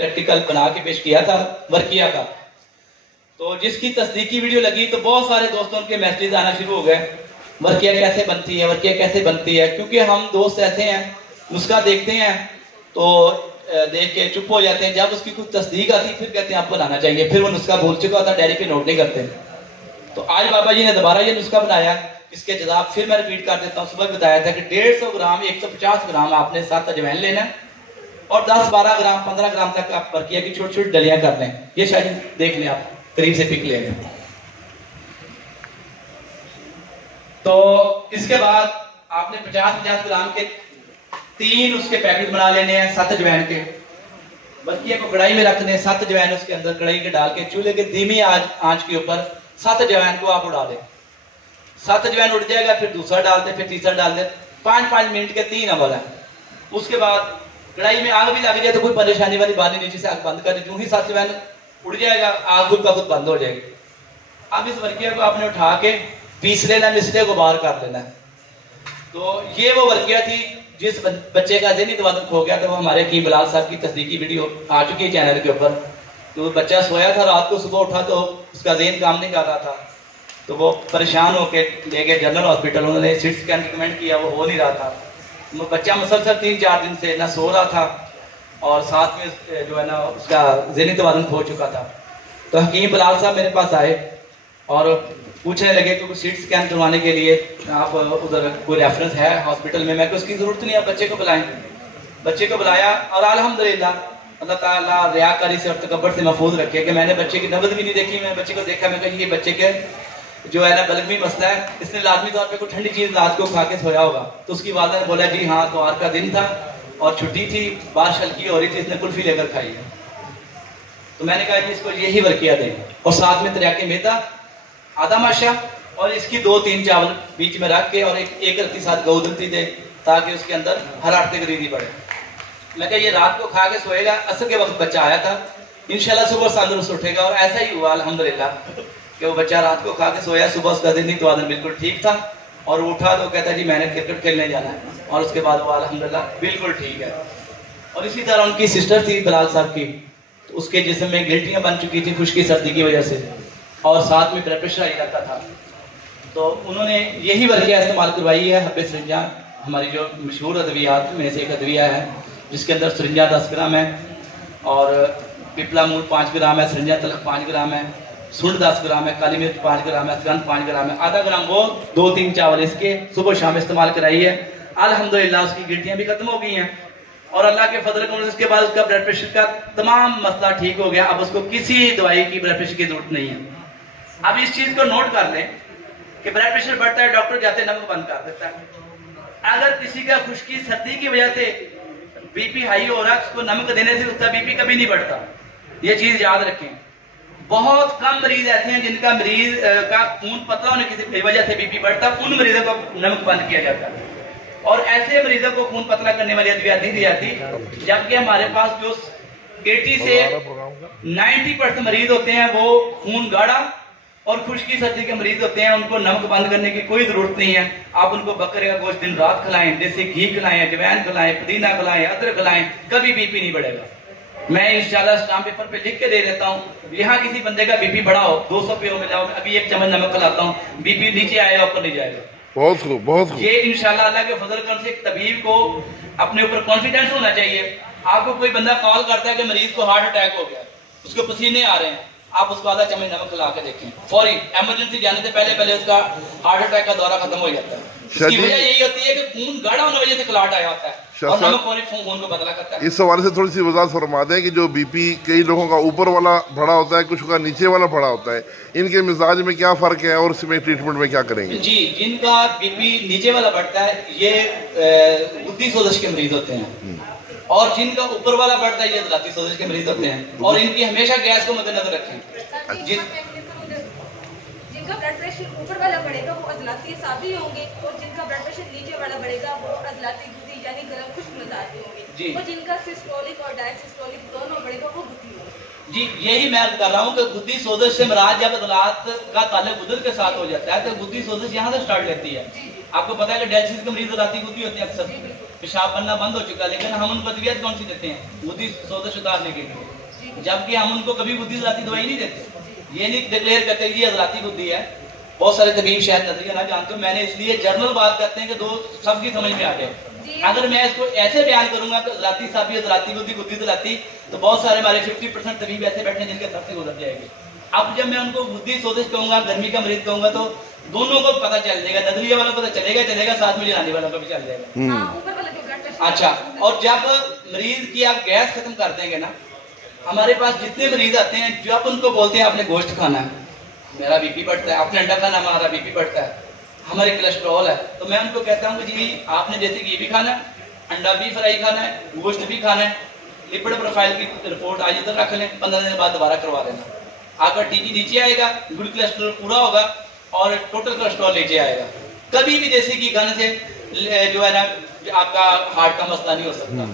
Practical बना के पेश किया था वर्किया का। तो जिसकी तस्दीकी वीडियो लगी तो बहुत सारे दोस्तों के मैसेज आना शुरू हो गए, वर्किया कैसे बनती है, वर्किया कैसे बनती है। क्योंकि हम दोस्त ऐसे हैं, नुस्खा देखते हैं तो देख के चुप हो जाते हैं, जब उसकी कुछ तस्दीक आती फिर कहते हैं आपको लाना चाहिए, फिर वो नुस्खा भूल चुका होता, डायरी पे नोट नहीं करते। तो आज बाबा जी ने दोबारा ये नुस्खा बनाया, इसके जवाब फिर मैं रिपीट कर देता हूँ। सुबह बताया था कि 150 ग्राम 150 ग्राम आपने 7 अजवाइन लेना और 10-12 ग्राम 15 ग्राम तक आप वर्किया की छोटी छोटी डलियां कर लें। ये शायद देख लें, आप करीब से पिक लेंगे। तो इसके बाद आपने 50-50 ग्राम के 3 उसके पैकेट बना लेने हैं 7 अजवाइन के। वर्किया को कढ़ाई में रखने, 7 अजवाइन उसके अंदर कढ़ाई के डाल के चूल्हे के धीमी आंच के ऊपर 7 अजवाइन को आप उड़ा दें। 7 अजवाइन उड़ जाएगा, फिर दूसरा डाल दे, फिर तीसरा डाल दे। 5-5 मिनट के 3 अमल है। उसके बाद कढ़ाई में आग भी लग जाए तो कोई परेशानी वाली बात नहीं, नीचे से आग बंद कर दे, जो ही 7 अजवाइन उड़ जाएगा आग खुद का खुद बंद हो जाएगी। अब इस वर्किया को आपने उठा के पीस लेना, मिसले को बाहर कर लेना। तो ये वो वर्किया थी जिस बच्चे का ज़हनी तवाज़ुन खो गया था। वो हमारे हकीम बिलाल साहब की तस्दीकी वीडियो आ चुकी है चैनल के ऊपर। तो बच्चा सोया था, रात को सुबह उठा तो उसका ज़हन काम नहीं कर रहा था, तो वो परेशान होकर ले गए जनरल हॉस्पिटल। उन्होंने सीटी स्कैन रिकमेंड किया, वो हो नहीं रहा था। बच्चा मुसलसल 3-4 दिन से ना सो रहा था और साथ में जो है ना उसका ज़हनी तवाज़ुन खो चुका था। तो हकीम बिलाल साहब मेरे पास आए और पूछने लगे कि सीटी स्कैन करवाने के लिए आप उधर कोई रेफरेंस है हॉस्पिटल में। मैं कि उसकी ज़रूरत नहीं है, बच्चे को बुलाएं। बच्चे को बुलाया और अल्हम्दुलिल्लाह अल्लाह ताला रियाकारी से और तकब्बुर से महफूज रखे कि मैंने बच्चे की नब्ज़ भी नहीं देखी। मैं बच्चे को देखा, मैं कहा ये बच्चे के जो है ना बलगमी मसला है, इसने लाजमी तौर पे कोई ठंडी चीज़ रात को खा के सोया होगा। तो उसकी वालिदा ने बोला जी हाँ, तो आज का दिन था और छुट्टी थी, बारिश हल्की हो रही थी, इसने कुल्फी लेकर खाई। तो मैंने कहा जी इसको यही वर्किया दें और साथ में तरियाके मैदा, आधा माशा और इसकी 2-3 चावल बीच में रख के और एक रत्ती साथ गौदलती दे, ताकि उसके अंदर हरारत गरीबी बढ़े। मैं कहा ये रात को खा के सोएगा, असर के वक्त बच्चा आया था, इंशाल्लाह सुबह तंदुरुस्त उठेगा। और ऐसा ही हुआ अल्हम्दुलिल्लाह कि वो बच्चा रात को खा के सोया, सुबह उसका ज़हनी तवाज़ुन बिल्कुल ठीक था और वो उठा तो कहता जी मैंने क्रिकेट खेलने जाना है, और उसके बाद वो अल्हम्दुलिल्लाह बिल्कुल ठीक है। और इसी तरह उनकी सिस्टर थी बिलाल साहब की, तो उसके जिस्म में गिल्टियाँ बन चुकी थी खुश्की सर्दी की वजह से और साथ में ब्लड प्रेशर आ जाता था। तो उन्होंने यही वर्किया इस्तेमाल करवाई है। हब्बे सरिंजा हमारी जो मशहूर अद्वियात में से एक अद्विया है, जिसके अंदर सरिंजा 10 ग्राम है और पिपला मूल 5 ग्राम है, सरिंजा तलक 5 ग्राम है, सुंड 10 ग्राम है, काली मिर्च 5 ग्राम है, अफगान 5 ग्राम है, आधा ग्राम वो 2-3 चावल इसके सुबह शाम इस्तेमाल कराई है। अल्हम्दुलिल्लाह उसकी गिल्टियाँ भी खत्म हो गई हैं और अल्लाह के फजल से उसके बाद उसका ब्लड प्रेशर का तमाम मसला ठीक हो गया। अब उसको किसी दवाई की ब्लड प्रेशर की जरूरत नहीं है। अब इस चीज को नोट कर लें कि ब्लड प्रेशर बढ़ता है, डॉक्टर जाते नमक बंद कर देता है। अगर किसी का खुश्की सर्दी की वजह से बीपी हाई हो रहा है, उसको नमक देने से उसका बीपी कभी नहीं बढ़ता। ये चीज याद रखें। बहुत कम मरीज ऐसे हैं जिनका मरीज का खून पतला होने की वजह से बीपी बढ़ता, उन मरीजों को नमक बंद किया जाता है और ऐसे मरीजों को खून पतला करने वाली अद्वियात दी जाती। जबकि हमारे पास जो 80 से 90% मरीज होते हैं वो खून गाढ़ा और खुश्की सर्दी के मरीज होते हैं, उनको नमक बंद करने की कोई जरूरत नहीं है। आप उनको बकरे का गोश्त दिन रात खिलाएं, देसी घी खिलाएं, अजवाइन खिलाएं, पुदीना खिलाएं, अदरक खिलाएं, कभी बीपी नहीं बढ़ेगा। मैं इंशाल्लाह स्टाम्प पेपर पे लिख के दे देता हूँ। यहाँ किसी बंदे का बीपी बढ़ा हो, 200 पे मिलाओ, अभी 1 चम्मच नमक खिलाता हूँ, बीपी नीचे आएगा ऊपर नहीं जाएगा। बहुत खूब, बहुत खूब। ये इंशाल्लाह अल्लाह के फजल कर से तबीब को अपने ऊपर कॉन्फिडेंस होना चाहिए। आपको कोई बंदा कॉल करता है कि मरीज को हार्ट अटैक हो गया, उसको पसीने आ रहे हैं, आप उसको आधा चम्मच नमक खिला के देखें, फौरी इमरजेंसी जाने से पहले उसका हार्ट अटैक का दौरा खत्म हो जाता है। इसकी वजह यही होती है कि खून गाढ़ा होने वजह से क्लॉट आया होता है और नमक फौरी खून को बदला करता है। इस हवाले से थोड़ी सी वजाहत फरमा दें कि जो बीपी कई लोगों का ऊपर वाला बढ़ा होता है, कुछ का नीचे वाला बढ़ा होता है, इनके मिजाज में क्या फर्क है और इसमें ट्रीटमेंट में क्या करेंगे? जी, जिनका बीपी नीचे वाला बढ़ता है ये गुद्दी सोजश के मरीज होते हैं और जिनका ऊपर वाला बढ़ता है ये अज़लाती सोजश के मरीज होते हैं और इनकी हमेशा गैस को मद्देनजर रखें। जिनका ब्लड प्रेशर ऊपर वाला बढ़ेगा वो अज़लाती सादी होंगे और जिनका ब्लड प्रेशर नीचे वाला बढ़ेगा वो अज़लाती गुद्दी यानी गरम खुश्क मिजाज होंगे और जिनका सिस्टोलिक और डायसिस्टोलिक दोनों बढ़ेगा वो गुद्दी होंगे। जी, यही मैं कर रहा हूँ कि गुद्दी सोजश से मराज जब अदलात का ताल्लुक गुदर के साथ हो जाता है तो गुद्दी सोजश यहाँ से स्टार्ट लेती है। आपको पता है कि डायलिसिस के मरीज अज़लाती गुद्दी होते हैं अक्सर। पेशाब बनना बंद हो चुका है, लेकिन हम उनको अद्वियत कौन सी देते हैं? बुद्धि सोजश उतारने के लिए, जबकि हम उनको कभी बुद्धि जलाती दवाई नहीं देते। ये नहीं डिक्लेयर करते ये अजलाती बुद्धि है। बहुत सारे तबीब शायद नजरिया ना जानते हो, मैंने इसलिए जर्नल बात करते हैं कि दो सबकी समझ में आ जाए। अगर मैं इसको ऐसे बयान करूंगा तो अजलाती साबी अजलाती बुद्धि बुद्धि जलाती, तो बहुत सारे हमारे 50% तबीब ऐसे बैठे जिनके सर से गुजर जाएगी। अब जब मैं उनको बुद्धि सोजिश कहूंगा, गर्मी का मरीज कहूंगा, तो दोनों को पता चल जाएगा, नजरिया वालों को तो चलेगा, साथ में जलाने वालों को भी चल जाएगा। अच्छा, और जब मरीज की आप गैस खत्म कर देंगे ना, हमारे पास जितने मरीज आते हैं, जब उनको बोलते हैं आपने गोश्त खाना है, मेरा बीपी बढ़ता है, आपने अंडा खाना, हमारा बीपी बढ़ता है, हमारे कोलेस्ट्रॉल है, तो मैं उनको कहता हूँ कि जी आपने जैसे घी भी खाना है, अंडा भी फ्राई खाना है, गोश्त भी खाना है, लिपिड प्रोफाइल की रिपोर्ट आज इधर रख लें, 15 दिन बाद दोबारा करवा लेना। आपका टीजी नीचे आएगा, गुड कोलेस्ट्रॉल पूरा होगा और टोटल कोलेस्ट्रॉल नीचे आएगा। कभी भी देसी घी खाने से जो है ना आपका हार्ट का मसला नहीं हो सकता।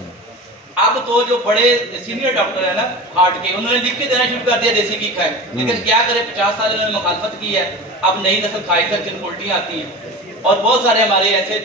अब तो जो बड़े सीनियर डॉक्टर है ना हार्ट के, उन्होंने लिख के देना शुरू कर दिया देसी घी खाएं, लेकिन क्या करें 50 साल उन्होंने मुखालफत की है, अब नई नस्ल खाई तक जिनको उल्टियां आती हैं। और बहुत सारे हमारे ऐसे